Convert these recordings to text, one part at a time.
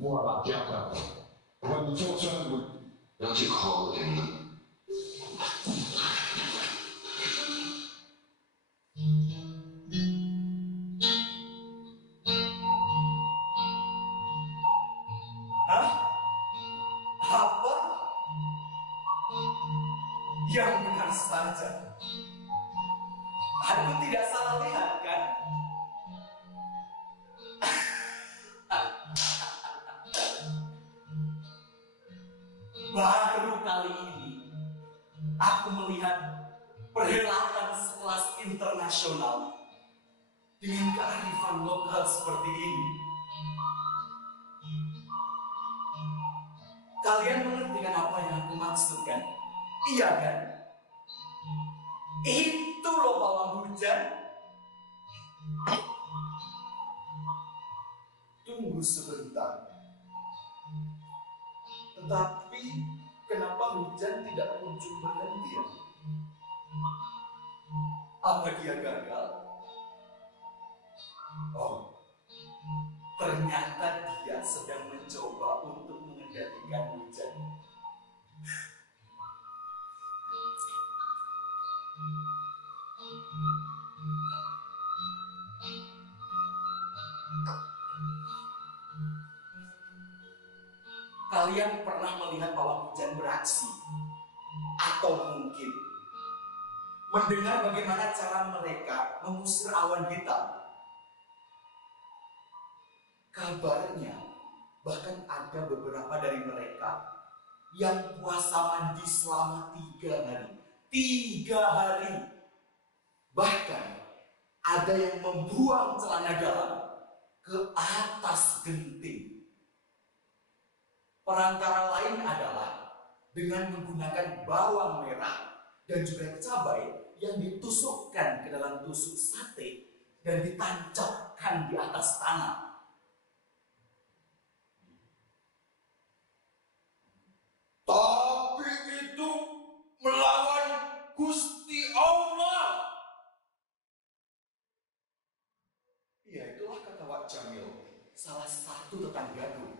Voilà, puis après, on va nous faire sur un bruit. Don't you call him? Hah? Apa? Yang benar saja. Aku tidak salah lihat, kan? Baru kali ini aku melihat perhelatan sekelas internasional dengan kearifan lokal seperti ini. Kalian mengerti kan apa yang aku maksudkan? Iya kan? Itu loh pawang hujan. Tunggu sebentar. Tetapi kenapa hujan tidak kunjung berhenti? Apa dia gagal? Oh, ternyata dia sedang mencoba untuk mengendalikan hujan. Kalian pernah melihat pawang hujan beraksi? Atau mungkin mendengar bagaimana cara mereka mengusir awan hitam? Kabarnya bahkan ada beberapa dari mereka yang puasa mandi selama 3 hari. 3 hari. Bahkan ada yang membuang celana dalam ke atas genting. Perantara lain adalah dengan menggunakan bawang merah dan juga cabai yang ditusukkan ke dalam tusuk sate dan ditancapkan di atas tanah. Tapi itu melawan Gusti Allah. Ya, itulah kata Wak Jamil, salah satu tetanggaku.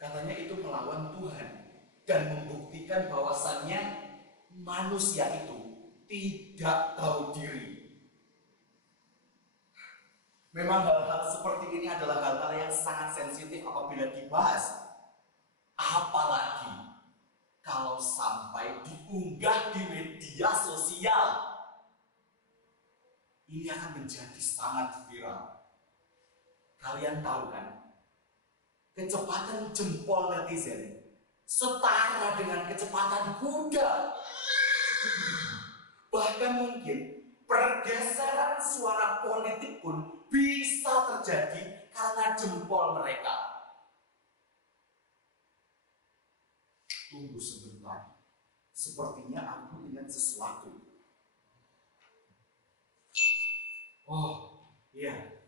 Katanya itu melawan Tuhan dan membuktikan bahwasannya manusia itu tidak tahu diri. Memang hal-hal seperti ini adalah hal-hal yang sangat sensitif apabila dibahas. Apalagi kalau sampai diunggah di media sosial. Ini akan menjadi sangat viral. Kalian tahu kan? Kecepatan jempol netizen setara dengan kecepatan kuda. Bahkan mungkin pergeseran suara politik pun bisa terjadi karena jempol mereka. Tunggu sebentar. Sepertinya aku ingat sesuatu. Oh, iya.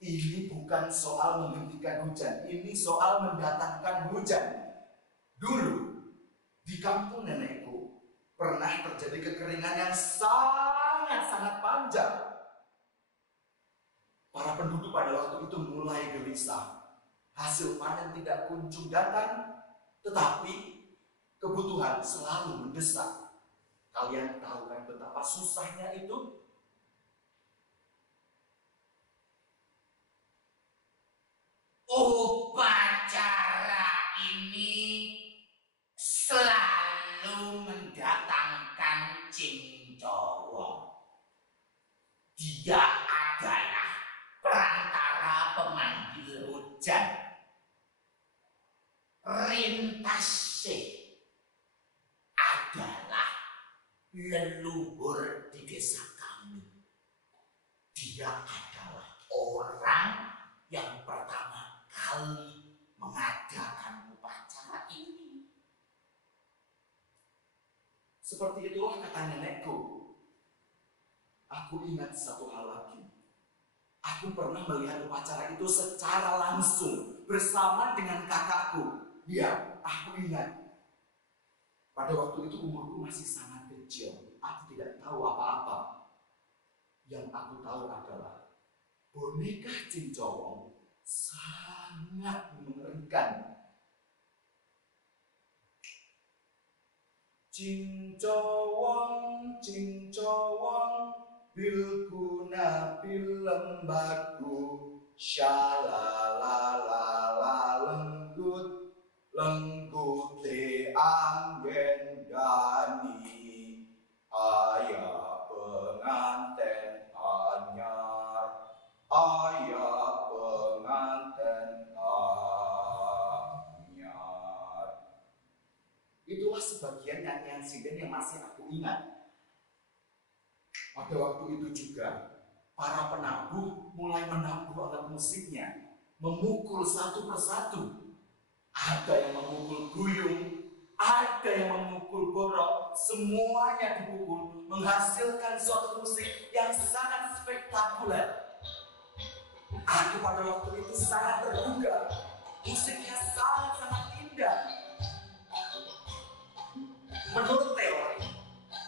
Ini bukan soal menghentikan hujan, ini soal mendatangkan hujan. Dulu, di kampung nenekku, pernah terjadi kekeringan yang sangat-sangat panjang. Para penduduk pada waktu itu mulai gelisah. Hasil panen tidak kunjung datang, tetapi kebutuhan selalu mendesak. Kalian tahu kan betapa susahnya itu? Upacara ini selalu mendatangkan Cincowo. Dia adalah perantara pemanggil hujan. Rintase adalah leluhur di desa kami. Dia adalah orang yang pertama kali mengadakan upacara ini. Seperti itulah kata nenekku. Aku ingat satu hal lagi. Aku pernah melihat upacara itu secara langsung bersama dengan kakakku. Ya, aku ingat. Pada waktu itu umurku masih sangat kecil. Aku tidak tahu apa-apa. Yang aku tahu adalah boneka cincong sangat mengerikan. Cincong, bil guna bil lembaku, syalalalala lenggut te anggen gani, ayah penganten anyar, ayah penganten anyar. Itulah sebagian nyanyian sinden yang masih aku ingat. Pada waktu itu juga para penabuh mulai menabuh alat musiknya, memukul satu persatu. Ada yang memukul guyung, ada yang memukul borok, semuanya dipukul, menghasilkan suatu musik yang sangat spektakuler. Aku pada waktu itu sangat tergugah, musiknya sangat-sangat indah. Menurut teori,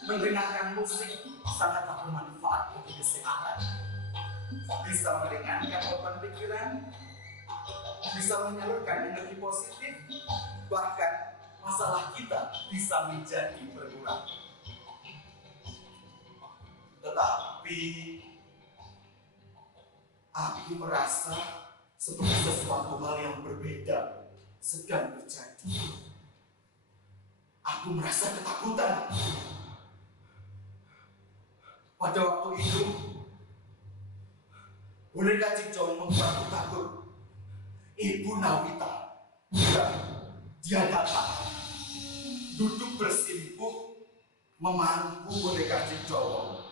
mendengarkan musik sangatlah bermanfaat bagi kesehatan. Bisa meringankan beban pikiran, bisa menyalurkan energi positif, bahkan masalah kita bisa menjadi berkurang. Tetapi aku merasa seperti sesuatu hal yang berbeda sedang terjadi. Aku merasa ketakutan. Pada waktu itu, boneka cincong membuatku takut. Ibu Nawita, dia datang, duduk bersimpuh, memangku boneka cincong.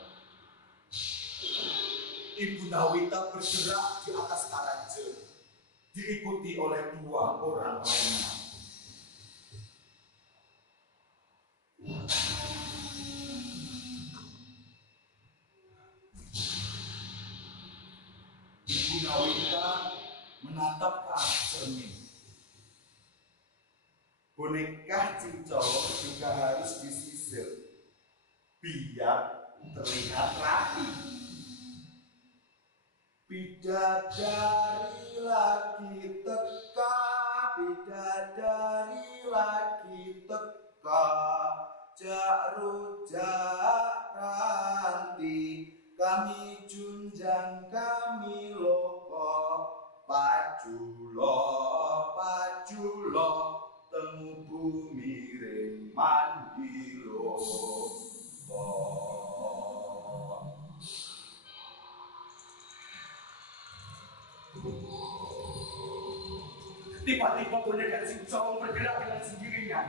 Ibu Nawita bergerak di atas karanjang, diikuti oleh 2 orang lainnya. Ibu Nawita menatap ke arah cermin. Boneka cincong juga harus disisir biar terlihat rapi. Bidadari lagi teka, bidadari lagi teka, jak rujak ranti, kami junjang kami loko, pajulo temu bumi ring mandilo. Tiba-tiba boneka cincong bergerak dengan sendirinya.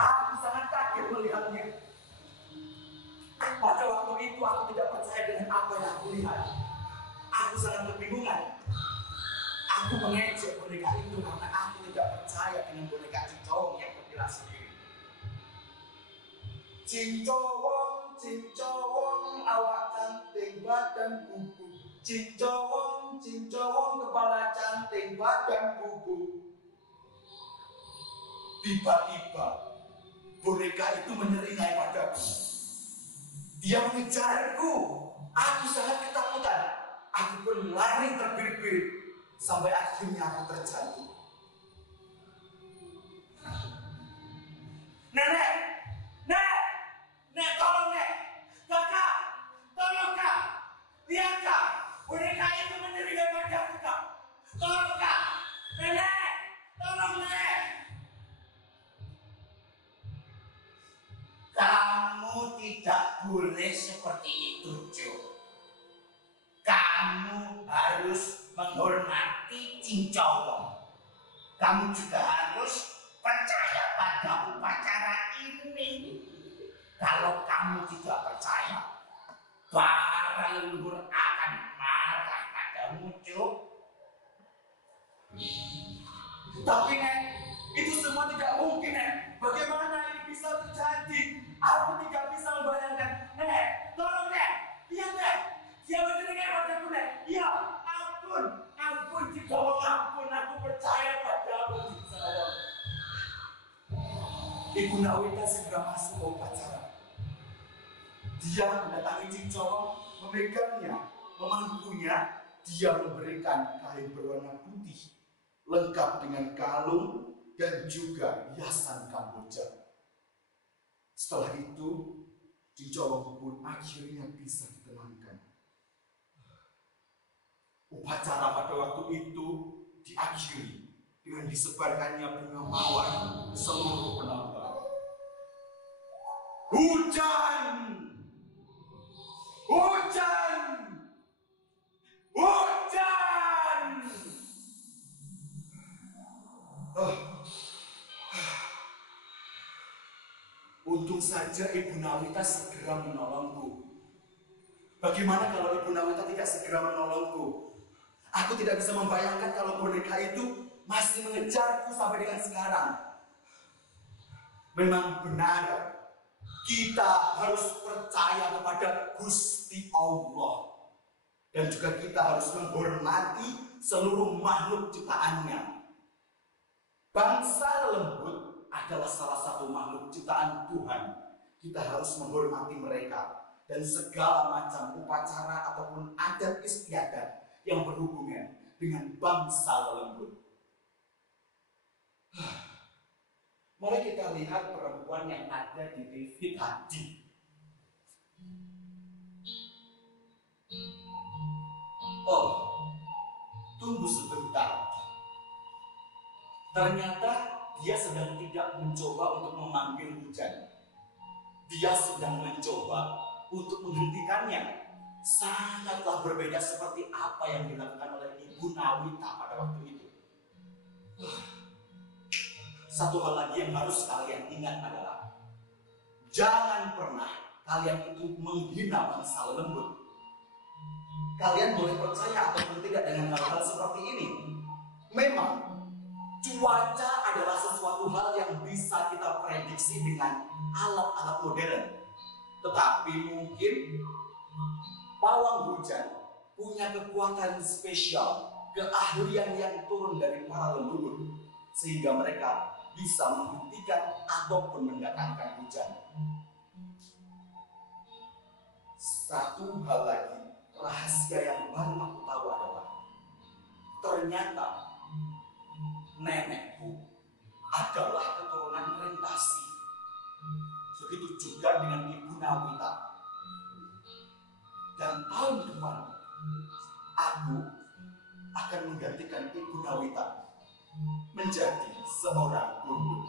Aku sangat kaget melihatnya. Pada waktu itu aku tidak percaya dengan apa yang aku lihat. Aku sangat kebingungan. Aku mengejek boneka itu karena aku tidak percaya dengan boneka cincong yang bergerak sendiri. Cincong, awak cantik badan kuku. Cincong, kepala cantik badan kuku. Tiba-tiba boneka itu menyeringai padaku. Dia mengejarku. Aku sangat ketakutan. Aku pun lari terbirit-birit sampai akhirnya aku terjatuh. Nek, tolong Nek, Kakak, tolong Kak, lihat Kak, boneka itu menyeringai padaku Kak. Tolong Kak, Nenek, tolong Nek. Kamu tidak boleh seperti itu, Jo. Kamu harus menghormati cincong. Kamu juga harus percaya pada upacara ini. Kalau kamu tidak percaya, para leluhur akan marah padamu, Jo. Tapi Nek, itu semua tidak mungkin Nek. Bagaimana ini bisa terjadi? Aku tidak bisa membayangkan. Nek, tolong Nek, lihat Nek. Dia menyeringai padaku Nek. Ya, ampun Cincong, ampun. Aku percaya padamu Cincong. Ibu Nawita segera masuk ke upacara. Dia mendatangi Cincong, memegangnya, memangkunya, dia memberikan kain berwarna putih, lengkap dengan kalung dan juga hiasan kamboja. Setelah itu, Dincolong pun akhirnya bisa ditenangkan. Upacara pada waktu itu diakhiri dengan disebarkannya bunga mawar ke seluruh penonton. Hujan! Hujan! Hujan! Untung saja Ibu Nawita segera menolongku. Bagaimana kalau Ibu Nawita tidak segera menolongku? Aku tidak bisa membayangkan kalau boneka itu masih mengejarku sampai dengan sekarang. Memang benar, kita harus percaya kepada Gusti Allah. Dan juga kita harus menghormati seluruh makhluk ciptaannya. Bangsa lembut adalah salah satu makhluk ciptaan Tuhan. Kita harus menghormati mereka. Dan segala macam upacara ataupun adat istiadat yang berhubungan dengan bangsa lembut. Mari kita lihat perempuan yang ada di TV tadi. Oh, tunggu sebentar. Ternyata dia sedang tidak mencoba untuk memanggil hujan. Dia sedang mencoba untuk menghentikannya. Sangatlah berbeda seperti apa yang dilakukan oleh Ibu Nawita pada waktu itu. Satu hal lagi yang harus kalian ingat adalah jangan pernah kalian itu menghina bangsa lembut. Kalian boleh percaya ataupun tidak dengan hal-hal seperti ini. Memang cuaca adalah sesuatu hal yang bisa kita prediksi dengan alat-alat modern. Tetapi mungkin pawang hujan punya kekuatan spesial, keahlian yang turun dari para leluhur, sehingga mereka bisa menghentikan ataupun mendatangkan hujan. Satu hal lagi, rahasia yang baru aku tahu adalah ternyata nenekku adalah keturunan Rentasi. Begitu juga dengan Ibu Nawita. Dan tahun depan aku akan menggantikan Ibu Nawita menjadi seorang guru.